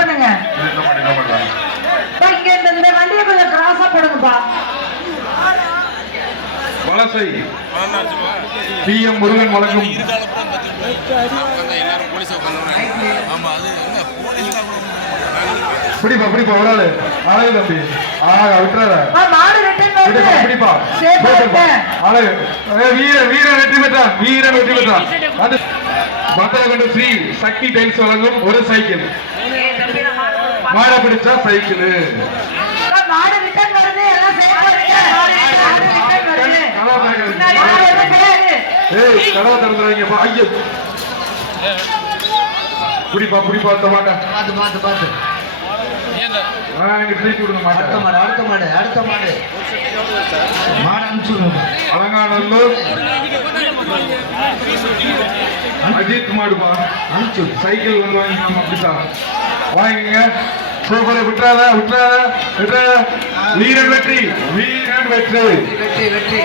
பண்ணுங்க. இந்த வண்டியை கொஞ்சம் கிராஸா போடுங்கப்பா. வலசை PM முருகன் வழங்கும் பிடிப்பா பிடிப்பா ஒரு ஆளு அழகு தம்பி விட்டுறாத பிடிப்பா அழகு வீரன் வெற்றி பெற்றான் வீரன் வெற்றி பெற்றான். பத்தலகண்டு ஸ்ரீ சக்தி டைல்ஸ் வழங்கும் ஒரு சைக்கிள் மாட பிடிச்சா சைக்கிள் கடை திறந்துறாங்கப்பா. ஐயோ புடிப்பா புடிப்பா மாட்டா பார்த்து பார்த்து பார்த்து அடுத்த மாடு அலங்காநல்லூர் அஜித் மாடுப்பா அனுப்பிச்சு சைக்கிள் வந்து வாங்கிக்கலாம். அப்படித்தான் வாங்கிங்க. சூப்பரை விட்டுறாத விட்டுறாத விட்டுறாத. வீரன் வெற்றி வீரன் வெற்றி வெற்றி வெற்றி.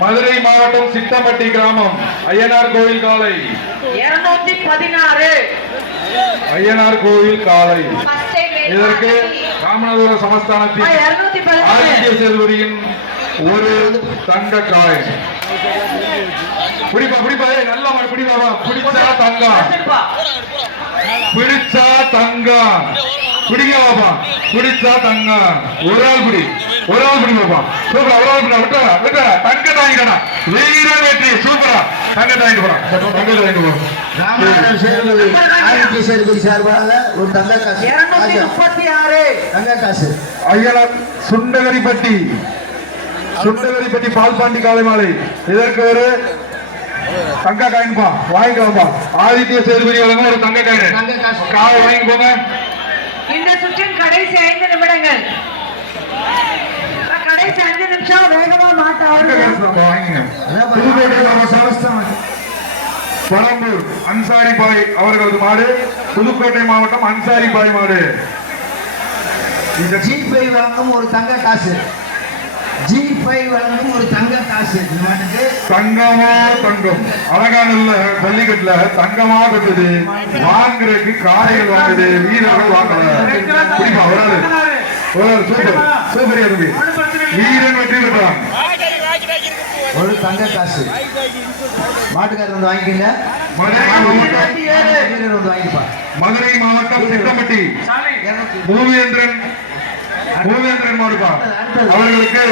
மதுரை மாவட்டம் சித்தம்பட்டி கிராமம் ஐயனார் கோவில் காலை 216 ஐயனார் கோவில் காலை. இதற்கு ராமநாதபுரம் சமஸ்தானத்தின் ஆதித்ய செல்வரியின் ஒரு தங்க காய். பிடிப்பா பிடிப்பா நல்ல மாதிரி பிடிப்பா. பிடிச்சா தங்கம் பிடிச்சா தங்கம் பிடிக்கவாப்பா. பிடிச்சா தங்கம் ஒரு ஆள் பிடி ஒரு ஆள் பிடி பாப்பா. சூப்பரா ஒரு ஆள் விட்டா விட்டா தங்க தாங்கிட்டா வீரன் வெற்றி. சூப்பரா தங்க தாங்கிட்டு போறான் தங்க தாங்கிட்டு போறோம். சார்பாக ஒரு தங்க காசு 236 தங்க காசு. ஐயனார் சுண்டகரிப்பட்டி சுண்டகரிப்பட்டி பால்பாண்டி காலை மாலை. இதற்கு ஒரு தங்க காயின்பா வாங்கிக்கோப்பா. ஆதித்ய சேதுபதி வழங்கும் ஒரு தங்க காயின் காவை வாங்கி போங்க. இந்த சுற்றின் கடைசி 5 நிமிடங்கள். கடைசி 5 நிமிஷம் வேகமா பழம்பூர் அன்சாரி பாய் அவர்களது மாடு. புதுக்கோட்டை மாவட்டம் அன்சாரி பாய் மாடு. G5 வழங்கும் ஒரு தங்க காசு. G5 வழங்கும் ஒரு தங்க காசு. தங்கமா தங்கம் அழகான ஜல்லிக்கட்டுல தங்கமா கட்டுது. வாங்குறதுக்கு காரைகள் வாங்குது வீரர்கள் வாங்கல. பிடிப்பா ஒரு ஆளு ஒரு ஆள் சூப்பர் சூப்பரியா தம்பி. வீரன் வெற்றி பெற்றான். ஒரு தங்க காசு மாட்டுக்காரர் வந்து வாங்கிக்கங்க. மதுரை மாவட்டம் சித்தம்பட்டி மூவேந்திரன் மாடுபா அவர்களுக்கு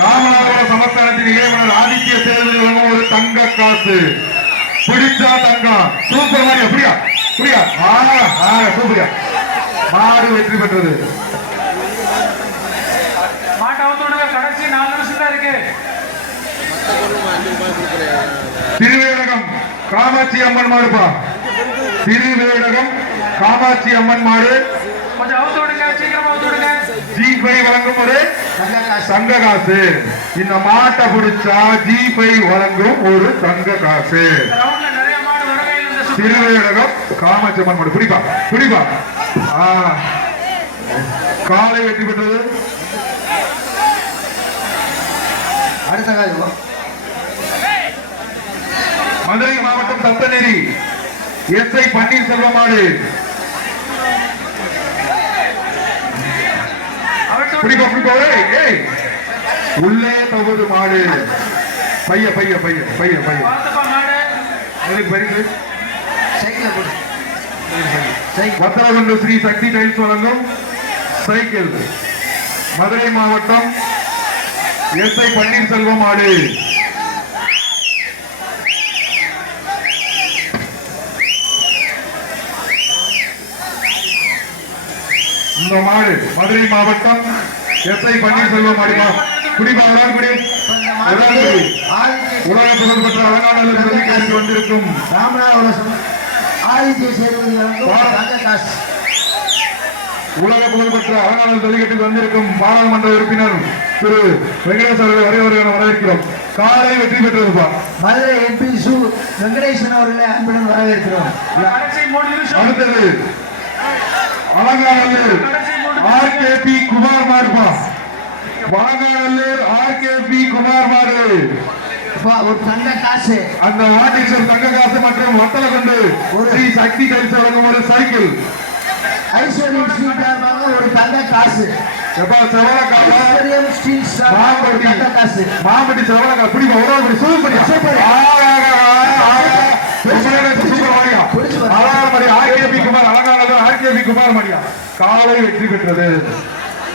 ராமநாதபுரம் சமஸ்தானத்தின் இளைஞர் ஆதித்ய சேதுபதி ஒரு தங்க காசு. பிடிச்சா தங்கம் சூப்பர் மாதிரி அப்படியா புரியா சூப்பரியா மாடு வெற்றி பெற்றது. கடைசி 4 நிமிஷம் தான் இருக்கு. திருவேடகம் காமாட்சி அம்மன் மாடுப்பா. திருவேடகம் காமாட்சி அம்மன் மாடு. கொஞ்சம் அவுத்து விடுங்க சீக்கிரமா அவுத்து விடுங்க. G5 வழங்கும் ஒரு தங்க காசு. இந்த மாட்டை பிடிச்சா G5 வழங்கும் ஒரு தங்க காசு. திருவேடகம் காமாட்சி அம்மன் மாடு. பிடிப்பா பிடிப்பா காலை வெற்றி பெற்றது. அடுத்த காலம் மதுரை மாவட்டம் தத்தநேரி SI பன்னீர்செல்வம் மாடு. பிடிப்பா பிடிப்பா உள்ளே தகுது மாடு. பைய பைய பைய பைய பைய அதுக்கு பரிசு வத்தலகுண்டு ஸ்ரீ சக்தி டைல்ஸ் வழங்கும் சைக்கிள். மதுரை மாவட்டம் SI பன்னீர்செல்வம் மாடு. இந்த மாடு மதுரை மாவட்டம் SI பன்னீர்செல்வம் மாடுமா. குடிப்பா உலகுடி உலக புகழ் பெற்ற அலங்காநல்லூர் வந்திருக்கும் ராமநாதபுரம் ஆதித்ய சேதுபதி தங்க காசு. உலக புகழ்பெற்ற அலங்காநல்லூர் ஜல்லிக்கட்டுக்கு வந்திருக்கும் பாராளுமன்ற உறுப்பினர் திரு வெங்கடேஷ் அவர்களை வருகிறவர்கள் வரவேற்கிறோம். காலை வெற்றி பெற்றதுப்பா. மதுரை MP வெங்கடேசன் அவர்களை அன்புடன் வரவேற்கிறோம். அடுத்தது அலங்காநல்லூர் RKP குமார் மாடுப்பா. அலங்காநல்லூர் RKP குமார் மாடு. ஒரு தங்க காசு. அந்த மாட்டிற்கு ஒரு தங்க காசு மற்றும் வத்தல கொண்டு ஒரு ஸ்ரீ சக்தி கழிச்சு வழங்கும் ஒரு சைக்கிள். ஐஸ்வர்யம் ஸ்டீல் சார்பாக ஒரு தங்க காசு. எப்பா செவலக்கால ஐஸ்வர்யம் ஸ்டீல் சார்பாக ஒரு தங்க காசு. மாம்பட்டி செவலக்கா பிடிப்பா ஒரு ஆள் super super. RKP Kumar Alanganallur RKP Kumar மடியா காலை வெற்றி பெற்றது.